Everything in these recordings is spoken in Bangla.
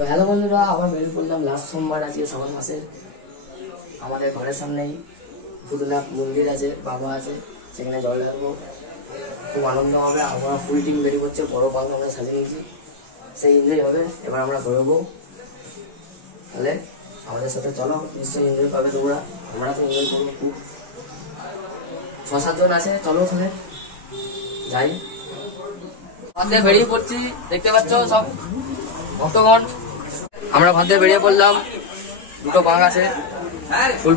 তো হ্যালো বন্ধুরা, আবার বেরিয়ে পড়লাম লাস্ট সোমবার আজকে শ্রাবণ মাসের। আমাদের ঘরের সামনেই ভূতনাথ মন্দির আছে, বাবা আছে, সেখানে জল ঢালবো। খুব আনন্দ হবে। আমরা ফুল টিম বেরিয়ে পড়ছে, বড় পাঙ্গা আমরা সাজিয়ে নিয়েছি, সেই এনজয় হবে। এবার আমরা ঘুরবো, তাহলে আমাদের সাথে চলো, নিশ্চয়ই এনজয় পাবে তোমরা। আমরা তো এনজয় করবো খুব। 6-7 জন আছে, চলো তাহলে যাই। ভাতে বেরিয়ে পড়ছি, দেখতে পাচ্ছ সব ভক্তগণ। আমরা ভাতে বেরিয়ে পড়লাম, দুটো বাঘ আছে,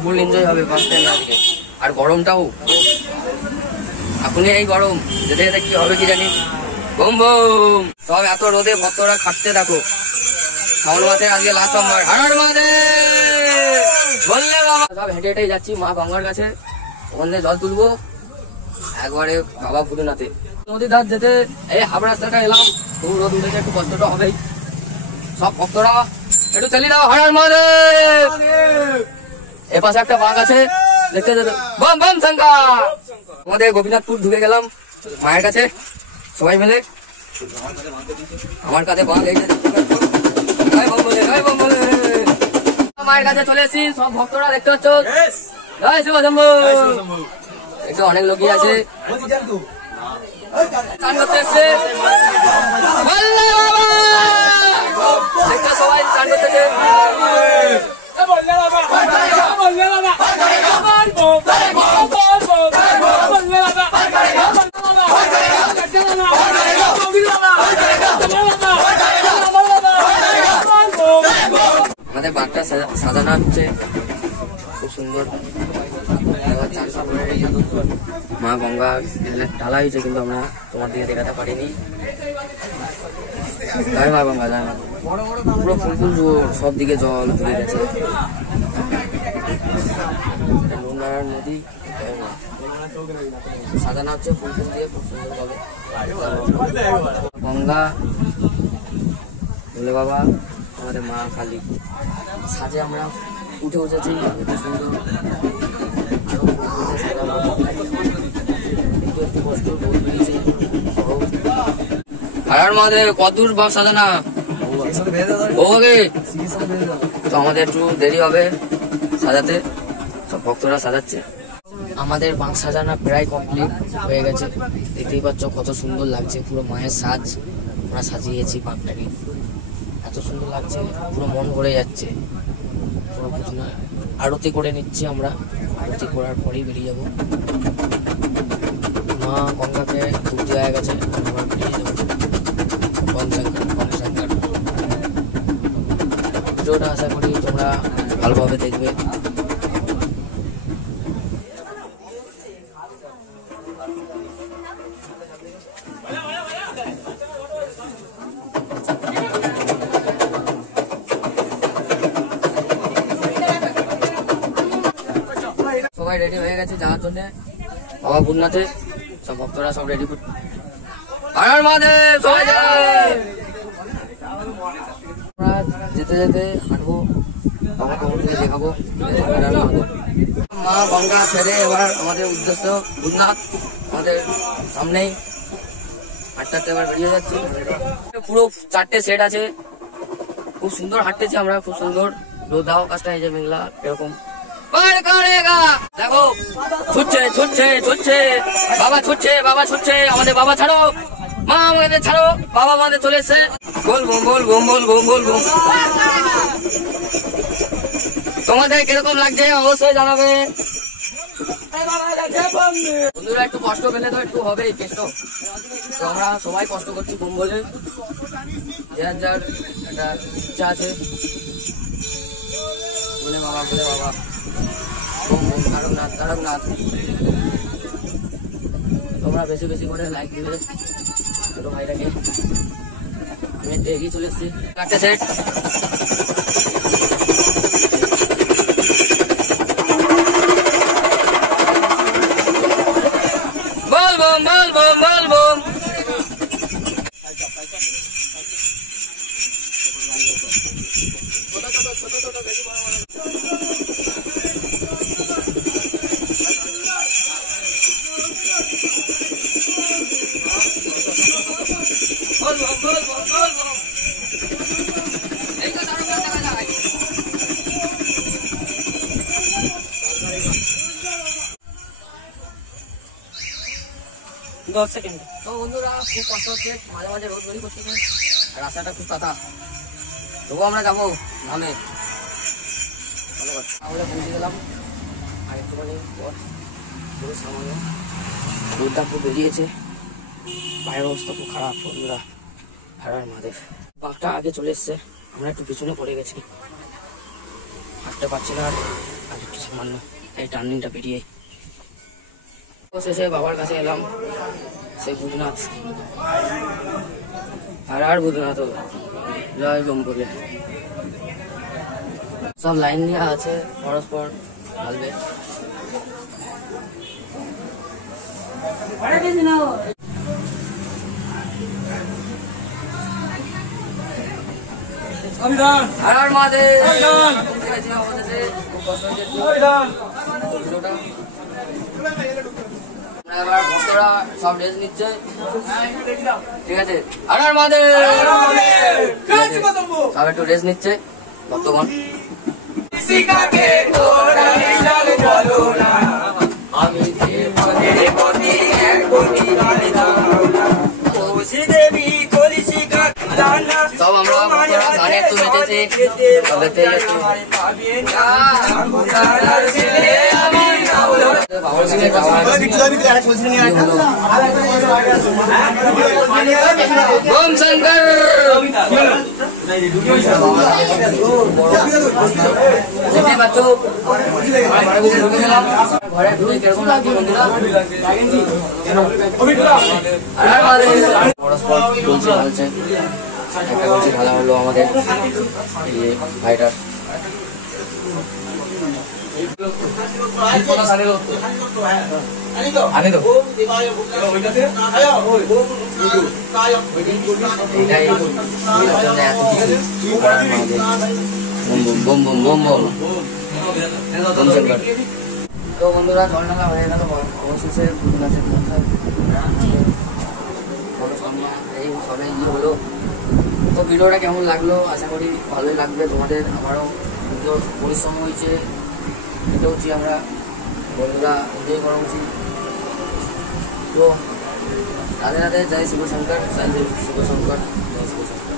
ফুল এনজয় হবে বাঘটা আজকে। আর গরমটাও এখনই এই গরম, যেতে যেতে কি হবে কি জানি। বুম বুম, সব এত রোদে ভক্তরা খাটতে থাকো। শ্রাবণ মাসের আজকে লাস্ট সোমবার। হাড়ার মাঝে বললে বাবা, সব হেঁটে হেঁটেই যাচ্ছি মা গঙ্গার কাছে, ওখানে জল তুলবো একবারে বাবা ভূতনাথে। নদীর ধার যেতে এই হাফ রাস্তাটা এলাম, তবু রোদ উঠেছে, একটু কষ্টটা হবেই। সব ভক্তরা একটু চালিয়ে দাও, হাড়ার মাঝে। এপাশে একটা বাঘ আছে, দেখতে যেতে বম বম শঙ্কর। আমাদের গোপীনাথপুর ঢুকে গেলাম মায়ের কাছে, সবাই মিলে। আমার কাছে বাঘ, এই যে মায়ের কাছে চলে এসেছি, সব ভক্তরা দেখতে পাচ্ছ। জয় শিব শম্ভু। একটু অনেক লোকই আছে, চান করতে এসছে, দেখতে সবাই চান করতেছে। আমাদের বাঘটা সাজানো হচ্ছে খুব সুন্দর। মা গঙ্গা ঢালা হয়েছে, কিন্তু আমরা তোমার দিকে দেখাতে পারিনি। জয় মা গঙ্গা, জয় মা। পুরো ফুল সব দিকে জল ধরে গেছে। নদী সাজানো হচ্ছে ফুল দিয়ে, খুব সুন্দর ভাবে। গঙ্গা, ভোলে বাবা, আমাদের মা কালী সাজে আমরা উঠে উঠেছি, খুব সুন্দর। হাড়ার মাঝে কতদূর বাঘ সাজানা তো আমাদের একটু দেরি হবে সাজাতে, সব ভক্তরা সাজাচ্ছে। আমাদের বাঘ সাজানো প্রায় কমপ্লিট হয়ে গেছে, দেখতেই পাচ্ছ কত সুন্দর লাগছে। পুরো মায়ের সাজ আমরা সাজিয়েছি বাঘটাকে, এত সুন্দর লাগছে, পুরো মন ভরে যাচ্ছে। পুরো আরতি করে নিচ্ছি আমরা, আরতি করার পরেই বেরিয়ে যাবো। মা গঙ্গাকে খুব দেওয়া গেছে, আমরা বেরিয়ে যাবো। ভিডিওটা আশা করি তোমরা ভালোভাবে দেখবে। সবাই রেডি হয়ে গেছে যাওয়ার জন্য বাবা ভূতনাথে, সব ভক্তরা সব রেডি করছে। যেতে যেতে হাঁটবো, বাবাকে মন্দিরে দেখাবো। মা গঙ্গা ছেড়ে এবার আমাদের উদ্দেশ্য ভূতনাথ, আমাদের সামনেই। হাঁটতে এবার বেরিয়ে যাচ্ছি। পুরো 4টে সেট আছে, খুব সুন্দর হাঁটতেছি আমরা, খুব সুন্দর। রোদ আকাশটা এই যে মেঘলা এরকম। দেখো ছুটছে ছুটছে ছুটছে, বাবা ছুটছে, বাবা ছুটছে। আমাদের বাবা ছাড়ো, মা আমাদের ছাড়ো, বাবা আমাদের চলে এসছে। বলবো বলবো বলবো বলবো। তোমাদের কিরকম লাগছে অবশ্যই জানাবে বন্ধুরা। একটু কষ্ট পেলে তো একটু হবেই কষ্ট, তো আমরা সবাই কষ্ট করছি কম বলে, যার যার একটা ইচ্ছা আছে। বলে বাবা, বলে বাবা, তারকনাথ। তোমরা বেশি বেশি করে লাইক দিলে ছোট ভাইটাকে। আমি এগিয়ে চলে এসেছি, 4টে সেট। বলবো বলবো বলবো। 10 সেকেন্ড। তো বন্ধুরা খুব কষ্ট হচ্ছে, মাঝে মাঝে রোদ বেরি করতেছে আর রাস্তাটা খুব পাতা, তবুও আমরা যাবো নামে। তাহলে পৌঁছে গেলাম আর একটুখানি পথ, পুরো সামান্য রোদটা খুব বেরিয়েছে, বাইরের অবস্থা খুব খারাপ বন্ধুরা। হারার মাদের বাঘটা আগে চলে এসছে, আমরা একটু পিছনে পড়ে গেছি, হাঁটতে পারছি না আর একটু সামান্য এই টার্নিংটা পেরিয়ে। শেষে বাবার কাছে এলাম, সেই ভূতনাথ আর ভূতনাথ জয় বলে সব লাইন নিয়ে আছে, পরস্পর ঢালবে। আর মাদের খুব কষ্ট হয়েছে। এবার ভক্তরা সব রেস্ট নিচ্ছে, ঠিক আছে? আর মাদের সব একটু রেস্ট নিচ্ছে ভক্তগণ। সব আমরা গানে একটু মেতেছি, ওম শঙ্কর। দেখতে পাচ্ছ ঘরে ঢুকে কিরকম লাগছে বন্ধুরা? পরস্পর বলছে ঢালছে, একটা বলছে ঢালা হলো আমাদের ভাইটার। তো বন্ধুরা জল ঢালা হয়ে গেল, অবশেষে ভূতনাথের মাথায় এই সবে ইয়ে হলো। তো ভিডিওটা কেমন লাগলো আশা করি ভালোই লাগবে তোমাদের। আমারও সুন্দর পরিশ্রম হয়েছে, এটা হচ্ছে আমরা বন্ধুরা এনজয় করা উচিত। তো রাধে রাধে, জয় শিবশঙ্কর, জয় শিবশঙ্কর, জয় শিবশঙ্কর।